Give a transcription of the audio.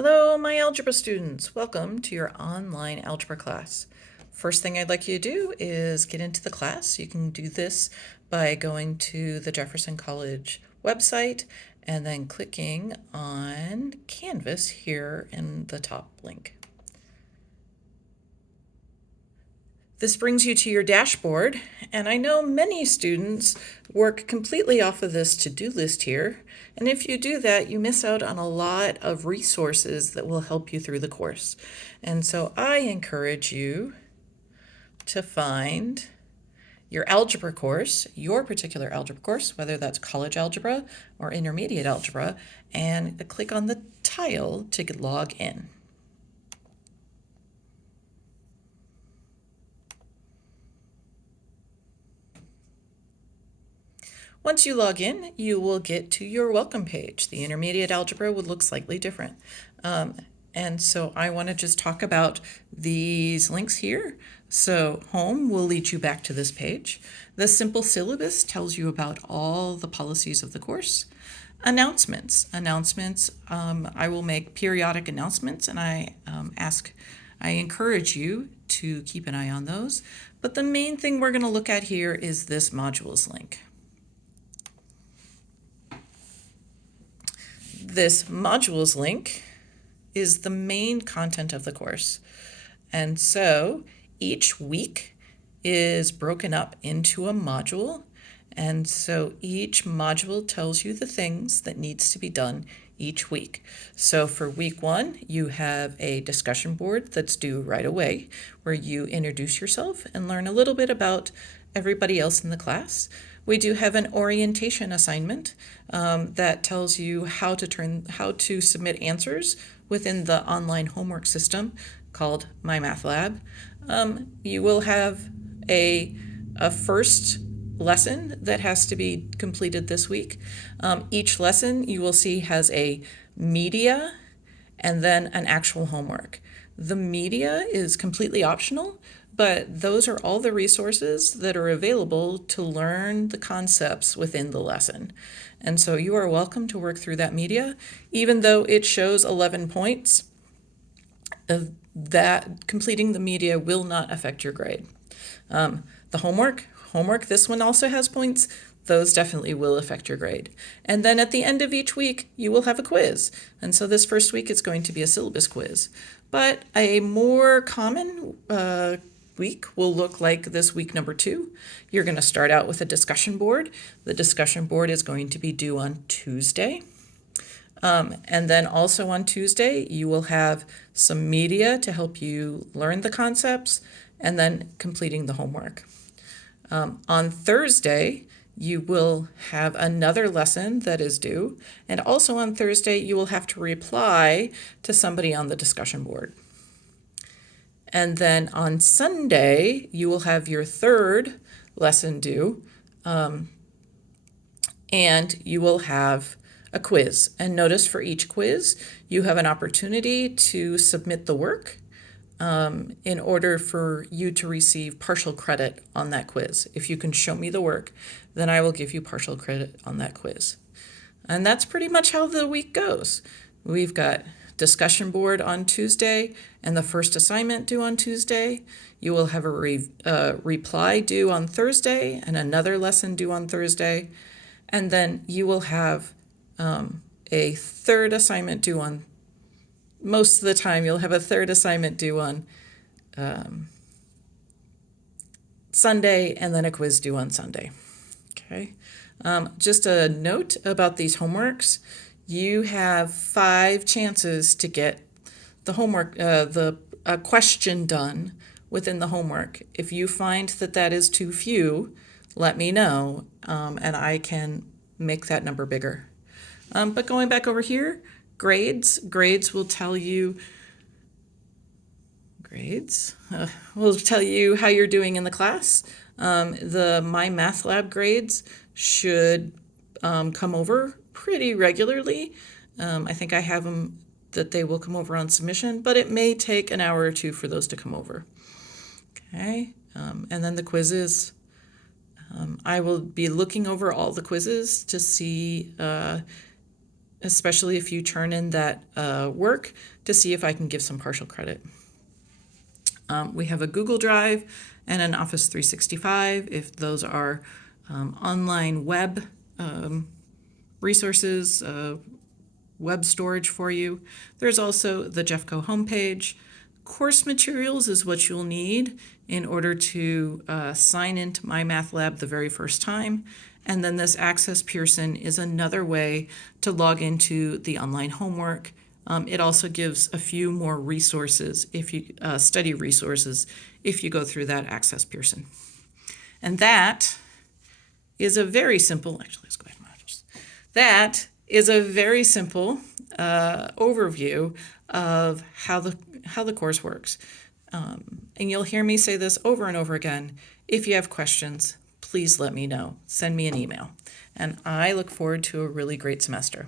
Hello, my algebra students. Welcome to your online algebra class. First thing I'd like you to do is get into the class. You can do this by going to the Jefferson College website and then clicking on Canvas here in the top link. This brings you to your dashboard, and I know many students work completely off of this to-do list here, and if you do that, you miss out on a lot of resources that will help you through the course. And so I encourage you to find your algebra course, your particular algebra course, whether that's college algebra or intermediate algebra, and click on the tile to log in. Once you log in, you will get to your welcome page. The intermediate algebra would look slightly different. And so I want to just talk about these links here. So home will lead you back to this page. The simple syllabus tells you about all the policies of the course. Announcements. I will make periodic announcements, and I encourage you to keep an eye on those. But the main thing we're going to look at here is this modules link. This modules link is the main content of the course. And so each week is broken up into a module. And so each module tells you the things that needs to be done each week. So for week 1, you have a discussion board that's due right away, where you introduce yourself and learn a little bit about everybody else in the class. We do have an orientation assignment that tells you how to submit answers within the online homework system called My Math Lab. You will have a first lesson that has to be completed this week. Each lesson you will see has a media and then an actual homework. The media is completely optional, but those are all the resources that are available to learn the concepts within the lesson. And so you are welcome to work through that media, even though it shows 11 points. That completing the media will not affect your grade. The homework, this one also has points. Those definitely will affect your grade. And then at the end of each week, you will have a quiz. And so this first week is going to be a syllabus quiz. But a more common week will look like this week number 2. You're going to start out with a discussion board. The discussion board is going to be due on Tuesday. And then also on Tuesday, you will have some media to help you learn the concepts and then completing the homework. On Thursday, you will have another lesson that is due. And also on Thursday, you will have to reply to somebody on the discussion board. And then on Sunday, you will have your third lesson due, and you will have a quiz. And notice for each quiz, you have an opportunity to submit the work in order for you to receive partial credit on that quiz. If you can show me the work, then I will give you partial credit on that quiz. And that's pretty much how the week goes. We've got discussion board on Tuesday and the first assignment due on Tuesday. You will have a reply due on Thursday and another lesson due on Thursday. And then you will have a third assignment due on, most of the time you'll have a third assignment due on Sunday, and then a quiz due on Sunday. Okay. Just a note about these homeworks. You have 5 chances to get the homework, the question done within the homework. If you find that that is too few, let me know, and I can make that number bigger. But going back over here, grades will tell you will tell you how you're doing in the class. The My Math Lab grades should come over pretty regularly. I think I have them that they will come over on submission, but it may take an hour or 2 for those to come over. Okay, and then the quizzes. I will be looking over all the quizzes to see especially if you turn in that work, to see if I can give some partial credit. We have a Google Drive and an Office 365, if those are online web resources, web storage for you. There's also the Jeffco homepage. Course materials is what you'll need in order to sign into My Math Lab the very first time. And then this Access Pearson is another way to log into the online homework. It also gives a few more resources, if you study resources, if you go through that Access Pearson. And that is a very simple, actually, let's go ahead and modules. That is a very simple overview of how the course works. And you'll hear me say this over and over again. If you have questions, please let me know. Send me an email. And I look forward to a really great semester.